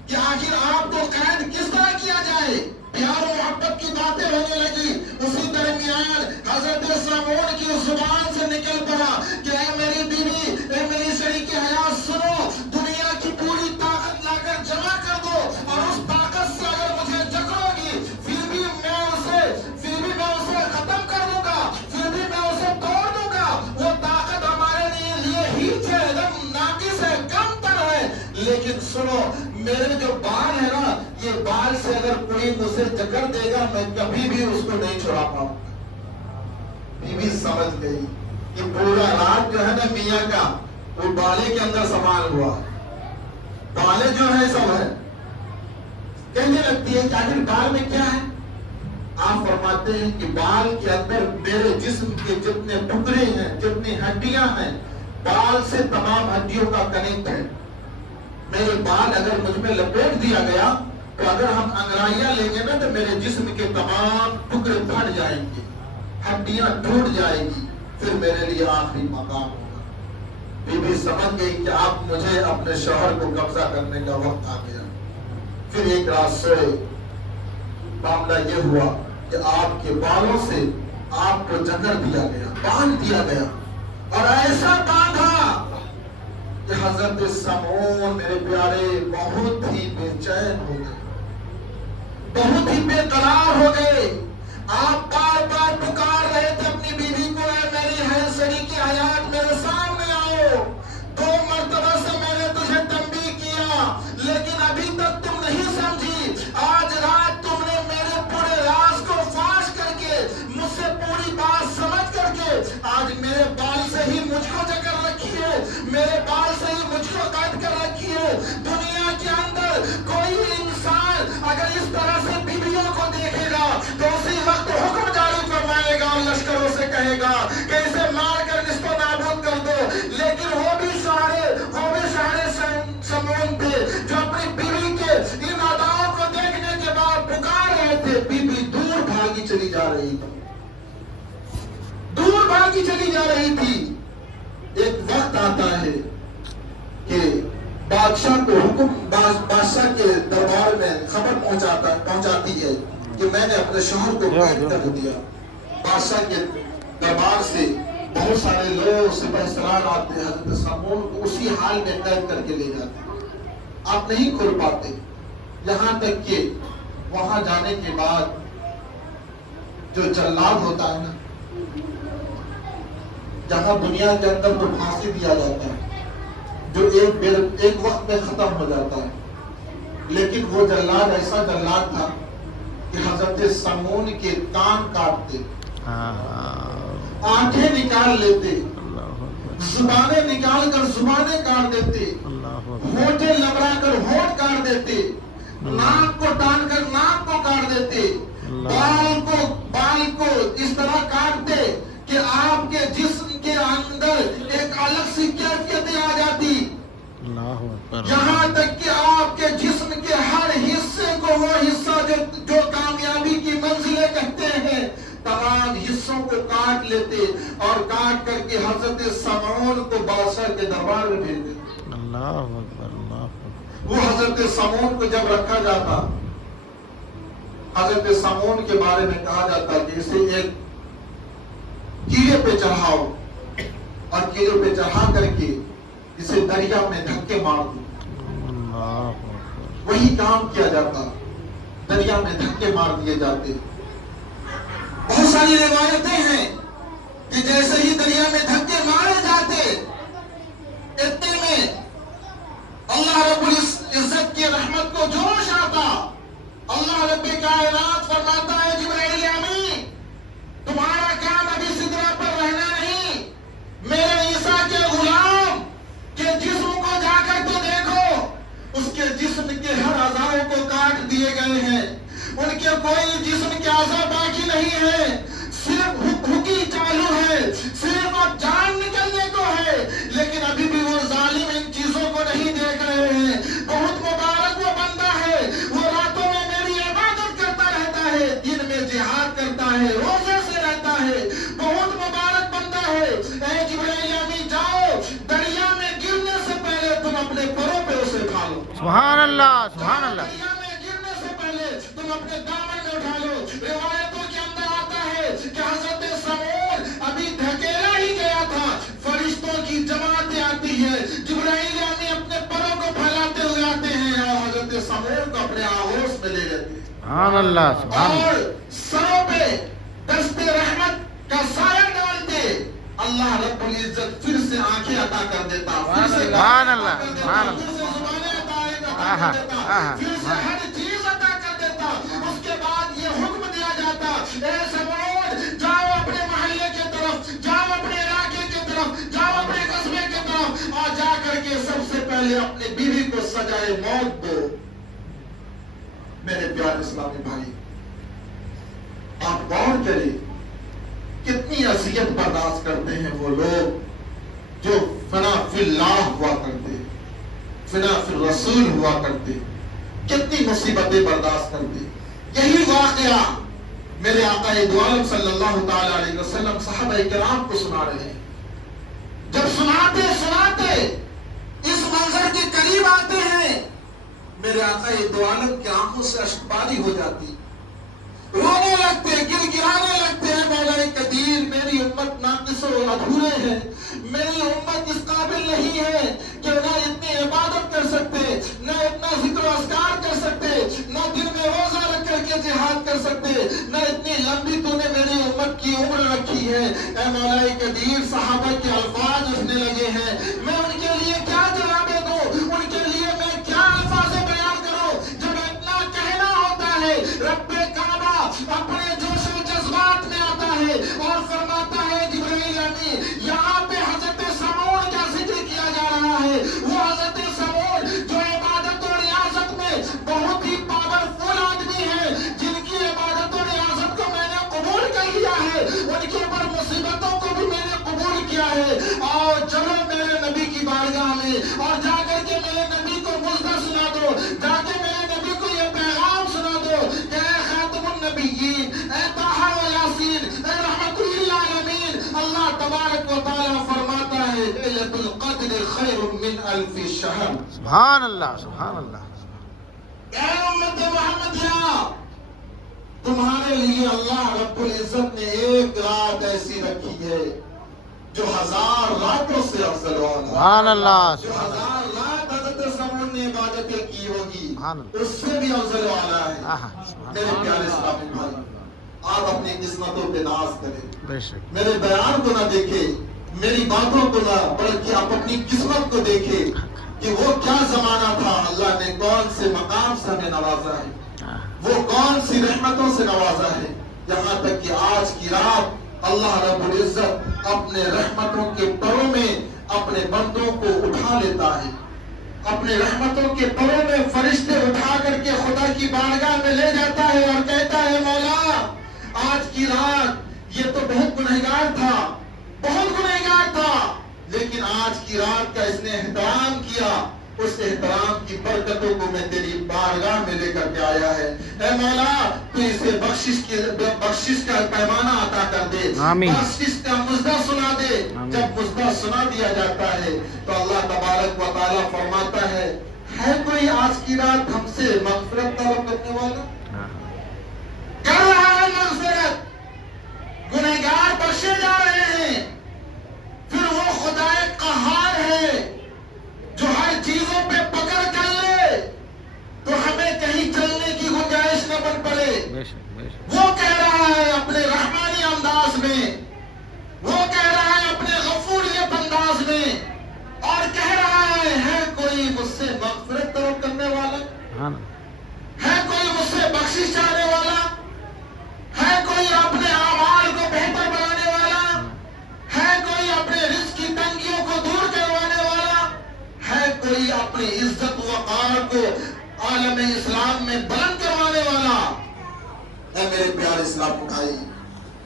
کہ آخر آپ کو قید کس طرح کیا جائے. پیار و محبت کی باتیں ہونے لگی. اسی درمیان حضرت سمعون کی زبان سے نکل پڑا کہ اے میری بیوی، اے میری شریک حیات، سنو، دنیا کی پوری طاقت لا کر جمع کر دو، اور اس طاقت سے اگر مجھے جکڑو گی پھر بھی میں اسے ختم کر دوں گا، پھر بھی میں اسے توڑ دوں گا. وہ طاقت ہمارے لیے ہیچ ہے، دم ناقص ہے، کم تر ہے. لیکن سنو، میرے جو بال ہے نا، یہ بال سے اگر کوئی مجھے جکڑ دے گا میں کبھی بھی اس کو نہیں چھڑا پاؤں. بیوی سمجھ گئی کہ پورا رات جو ہے نا میاں کا وہ بالے کے اندر سامان ہوا، بالے جو ہے سب ہے. کہنے لگتی ہے کہ آخر بال میں کیا ہے. آپ فرماتے ہیں کہ بال کے اندر میرے جسم کے جتنے ٹکڑے ہیں، جتنی ہڈیاں ہیں، بال سے تمام ہڈیوں کا کنیکٹ ہے. میرے بال اگر مجھ میں لپیٹ دیا گیا تو اگر ہم انگڑائیاں لیں گے نا تو میرے جسم کے تمام ٹکڑے پھٹ جائیں گے، ہڈیاں ٹوٹ جائیں گی، پھر میرے لیے آخری مقام ہوگا. بیوی سمجھ گئی کہ اب مجھے اپنے شوہر کو قبضہ کرنے کا وقت آ گیا. پھر ایک رات سوئے، معاملہ یہ ہوا کہ آپ کے بالوں سے آپ کو جکڑ دیا گیا، باندھ دیا گیا، اور ایسا باندھا کہ حضرت سمعون میرے پیارے بہت ہی بے چین ہو گئے، بہت ہی بے قرار ہو گئے. آپ بار بار پکار رہے تھے اپنی بیوی کو اے میری شریک حیات میرے سامنے آؤ. 2 مرتبہ سے میں نے تجھے تنبیہ کیا لیکن ابھی تک تم نہیں سمجھی. آج رات تم نے میرے پورے راز کو فاش کر کے مجھ سے پوری بات سمجھ کر کے آج میرے بال سے ہی مجھ کو جکڑ رکھی ہے. میرے بال رہے گا کہ اسے مار کر اس کو نابود کر دو. لیکن وہ بھی شاعر سمون تھے جو اپنی بیوی کے ان اداؤں کو دیکھنے کے بعد پکار رہے تھے. بیوی دور بھاگی چلی جا رہی تھی، دور بھاگی چلی جا رہی تھی. ایک وقت آتا ہے کہ بادشاہ کو حکم، بادشاہ کے دربار میں خبر پہنچاتی ہے کہ میں نے اپنے شوہر کو قید کر دیا. بادشاہ کے دربار سے بہت سارے لوگ سپہ سالار آتے ہیں، حضرت سمون کو اسی حال میں قید کر کے لے جاتے ہیں. آپ نہیں کھل پاتے، یہاں تک کہ وہاں جانے کے بعد جو جلاد ہوتا ہے نا، جہاں دنیا کے اندر تو پھانسی دیا جاتا ہے جو ایک وقت میں ختم ہو جاتا ہے، لیکن وہ جلاد ایسا جلاد تھا کہ حضرت سمون کے کان کاٹتے، آنکھیں نکال لیتے، زبانیں نکال کر زبانیں کاٹ دیتے، ہونٹیں لبڑا کر ہونٹ کاٹ دیتے، ناک کو ٹان کر ناک کو کاٹ دیتے، بال کو اس طرح کاٹتے کہ آپ کے جسم کے اندر ایک الگ سی کیفیت آ جاتی. یہاں تک کہ آپ کے جسم کے ہر حصے کو، وہ حصہ جو کامیابی کی منزلیں کہتے ہیں، تمام حصوں کو کاٹ لیتے اور کاٹ کر کے حضرت سمعون کو بادشاہ کے دربار میں بھیج دیتے. اللہ اکبر، اللہ اکبر. وہ حضرت سمعون کو جب رکھا جاتا، حضرت سمعون کے بارے میں کہا جاتا کہ اسے ایک کیلے پہ چڑھاؤ اور کیلے پہ چڑھا کر کے اسے دریا میں دھکے مار دو. وہی کام کیا جاتا، دریا میں دھکے مار دیے جاتے. بہت ساری روایتیں ہیں کہ جیسے ہی دریا میں دھکے مارے جاتے، اتنے میں اللہ رب العزت کی رحمت کو جوش آتا. اللہ رب کائنات فرماتا ہے جبرائیل امین، تمہارا کام ابھی سدرہ پر رہنا نہیں، میرے عیسیٰ کے غلام کے جسم کو جا کر تو دیکھو، اس کے جسم کے ہر اعضاء کو کاٹ دیے گئے ہیں، ان کے کوئی جسم کے اعضاء باقی نہیں ہے، صرف حکی چالو ہے، صرف اب جان نکلنے کو ہے. لیکن ابھی بھی وہ ظالم ان چیزوں کو نہیں دیکھ رہے ہیں. بہت مبارک وہ بندہ ہے، وہ راتوں میں میری عبادت کرتا رہتا ہے، دن میں جہاد کرتا ہے، روزے سے رہتا ہے. بہت مبارک بندہ ہے. اے جبرائیل امین، جاؤ دریا میں گرنے سے پہلے تم اپنے پروں پہ اسے اٹھا لو. سبحان اللہ، سبحان اللہ. دریا میں گرنے سے پہلے تم اپنے دامن میں اٹھا لو. روایتوں کے اندر آتا ہے کہ حضرت سمعون ابھی دھکیلا ہی گیا تھا، فرشتوں کی جماعتیں آتی ہے، جبرائیل امین اپنے پروں کو پھیلاتے ہوئے آتے ہیں اور حضرت سمعون کو اپنے آغوش میں لے لیتے ہیں. سبحان اللہ، سبحان اللہ. اور سروں پہ دست رحمت کا سایہ ڈالتے اللہ رب العزت پھر سے آنکھیں عطا کر دیتا، پھر سے سبحان اللہ، سبحان اللہ. پھر سے زبانیں عطا کر دیتا، پھر سے ہر چیز عطا کر دیتا. اس کے بعد یہ حکم دیا جاتا، اے سمعون، جاؤ اپنے محلے کے طرف، جاؤ اپنے علاقے کے طرف، جاؤ اپنے قصبے کے طرف اور جا کر کے سب سے پہلے اپنی بیوی کو سزائے موت دو. میرے پیارے اسلامی بھائی، آپ غور کریں کتنی اذیت برداشت کرتے ہیں وہ لوگ جو فنا فی اللہ ہوا کرتے، فنا فی الرسول ہوا کرتے، کتنی مصیبتیں برداشت کرتے. یہی واقعہ میرے آقا دو عالم صلی اللہ تعالی علیہ وسلم صحابہ کرام کو سنا رہے ہیں. جب سناتے اس منظر کے قریب آتے ہیں، میرے آقا دو عالم کی آنکھوں سے اشک باری ہو جاتی، رونے لگتے، گڑگڑانے لگتے ہیں. مولا قدیر، میری امت ناقص و ادھورے ہیں، میری امت اس قابل نہیں ہے کہ نہ اتنی عبادت کر سکتے، نہ اتنا ذکر و اذکار کر سکتے، نہ دن میں روزہ رکھ کر کے جہاد کر سکتے، نہ اتنی لمبی تو نے میری امت کی عمر رکھی ہے. اے مولا قدیر، صحابہ کے الفاظ اٹھنے لگے ہیں، میں ان کے لیے کیا جوابیں دوں، ان کے لیے میں کیا الفاظ بیان کروں. جب اتنا کہنا ہوتا ہے، رب کعبہ اپنے جوش و جذبات میں آتا ہے اور فرماتا ہے جبرائیل امین، یہاں پہ حضرت سمعون کا ذکر کیا جا رہا ہے. وہ حضرت سمعون جو عبادت و ریاضت میں بہت ہی پاورفل آدمی ہے، جن کی عبادت و ریاضت کو میں نے قبول کر لیا ہے، ان کے اوپر مصیبتوں ألف شهر. سبحان اللہ سبحان اللہ. اے امت محمدیہ، تمہارے لیے اللہ رب العزت نے ایک رات ایسی رکھی ہے جو 1000 راتوں سے افضل ہوگا. سبحان اللہ جو 1000 رات حضرت سمون نے عبادتیں کی ہوگی سبحان اللہ. اس سے بھی افضل والا ہے. آہا، سبحان میرے اللہ. پیارے اسلامی بھائی، آپ اپنی قسمتوں پہ ناز کریں، بے شک. میرے بیان کو نہ دیکھیں، میری باتوں کو نہ، بلکہ آپ اپنی قسمت کو دیکھیں کہ وہ کیا زمانہ تھا، اللہ نے کون سے مقام سے ہمیں نوازا ہے، وہ کون سی رحمتوں سے نوازا ہے، یہاں تک کہ آج کی رات اللہ رب العزت اپنے رحمتوں کے پروں میں اپنے بندوں کو اٹھا لیتا ہے. اپنے رحمتوں کے پروں میں فرشتے اٹھا کر کے خدا کی بارگاہ میں لے جاتا ہے اور کہتا ہے مولا آج کی رات یہ تو بہت گنہگار تھا، بہت گنہگار تھا، لیکن آج کی رات کا اس نے احترام کیا، اس احترام کی برکتوں کو میں تیری بارگاہ میں لے کر کے آیا ہے. اے مولا تو اسے بخشش کا پیمانہ عطا کر دے، آمین. بخشش کا مژدہ سنا دے. جب مژدہ سنا دیا جاتا ہے تو اللہ تبارک و تعالیٰ فرماتا ہے کوئی آج کی رات ہم سے مغفرت طلب کرنے والا؟ کر رہا ہے مغفرت، گنہگار بخشے جا رہے ہیں. پھر وہ خدائے قہار ہے جو ہر چیزوں پہ پکڑ کر لے تو ہمیں کہیں چلنے کی گنجائش نہ بن پڑے. بے شک بے شک. وہ کہہ رہا ہے اپنے رحمانی انداز میں، وہ کہہ رہا ہے اپنے غفوریت انداز میں، اور کہہ رہا ہے کوئی مجھ سے مغفرت طلب کرنے والا؟ ہاں. ہے کوئی مجھ سے بخشش چاہنے والا؟ ہے کوئی اپنے اعمال کو بہتر بنانے والا؟ ہے کوئی اپنے رزق کی تنگیوں کو دور کروانے والا؟ ہے کوئی اپنی عزت وقار کو عالم اسلام میں بلند کروانے والا؟ اے میرے پیارے اسلام بھائی،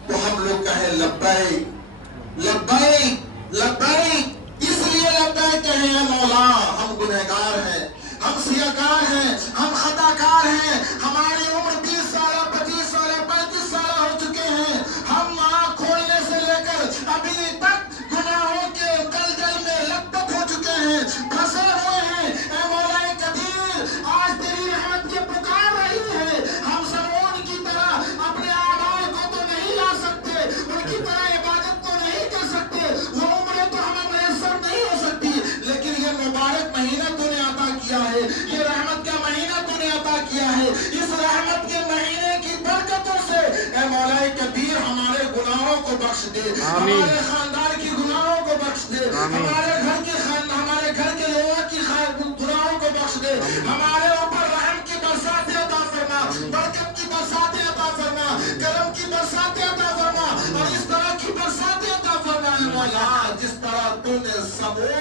تو ہم لوگ کہیں لبیک لبیک لبیک، اس لیے لبیک کہیں اے مولا ہم گنہگار ہیں، ہم سیاکار ہیں، ہم خطا کار ہیں، ہماری عمر 20 سال 25 سال 35 سال ہو چکے ہیں، ہم آنکھ کھولنے سے لے کر ابھی تک گناہوں کے دلدل میں لپٹ ہو چکے ہیں، پھنسے ہوئے ہیں. اے مولا قدیر، آج تیری رحمت کی پکار رہی ہے. ہم سمون کی طرح اپنے اعمال کو تو نہیں لا سکتے، ان کی طرح عبادت کو نہیں کر سکتے، وہ عمریں تو ہمیں میسر نہیں ہو سکتی، لیکن یہ مبارک مہینہ تو نے عطا کیا ہے، یہ رحمت کا مہینہ تو نے عطا کیا ہے. اس رحمت کے مہینے کی برکتوں سے اے مولا کبیر ہمارے گناہوں کو بخش دے، ہمارے خاندان کی گناہوں کو بخش دے، ہمارے گھر کے لوگوں کی گناہوں کو بخش دے، ہمارے اوپر رحم کی برساتیں عطا فرما، برکت کی برساتیں عطا فرما، کرم کی برساتیں عطا فرما، اور اس طرح کی برساتیں عطا فرما اے مولا جس طرح تو نے سمو